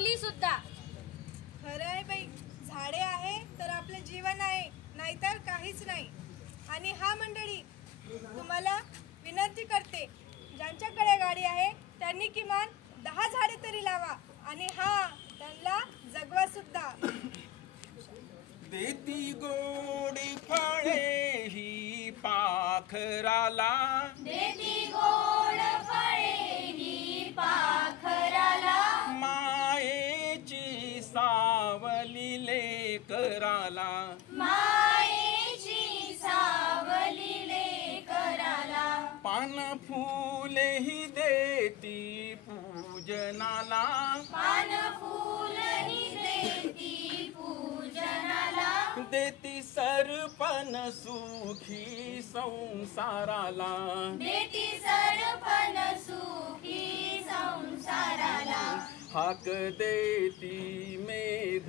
सावली सुद्धा. खरंय बाई, झाडे आहे तर आपलं जीवन आहे, नाहीतर काहीच नाही. आणि हा मंडळी, तुम्हाला विनंती करते, ज्यांच्याकडे गाडी आहे त्यांनी किमान 10 झाडे तरी लावा आणि त्यांना जगवा सुद्धा. देती गोडी फळे ही पाखराला, देती गोड फळे ही पाखराला, मायेची सावली लेकराला, मायेची सावली लेकराला, पान फुले ही देती पूजनाला, पान फुलही देती पूजनाला, देती सरपण सुखी संसाराला, देती सरपण सुखी संसाराला, हाक देती मेघ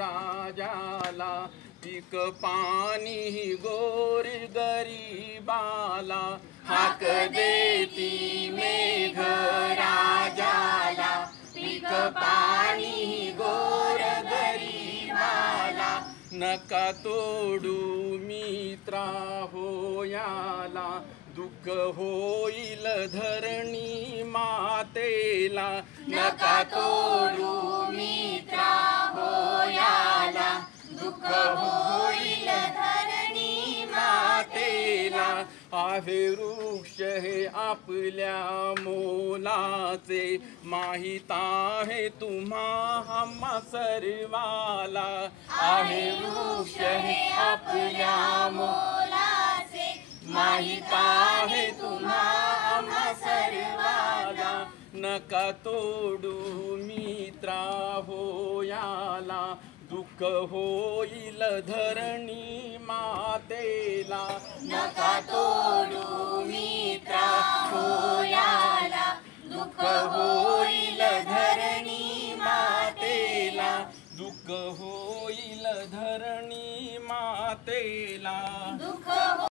राजाला, पीक पाणी गोर गरीबाला, हाक देती मेघ राजाला, पीक पाणी गोर गरीबाला, नका तोडू मित्रा होयाला, दुःख होईल धरणी मातेला, नका तोडू मित्रा होयाला, दुःख होईल धरणी मातेला, आहे वृक्ष हे आपल्या मोलाचे, माहित आहे तुम्हा सर्वाला, आहे वृक्ष हे आपल्या मोलाचे, माहित आहे तुम्हा सर्वाला, नका तोडू मित्रा होयाला, दुःख होईल धरणी मातेला, नका तोडू मित्रा होयाला, दुःख होईल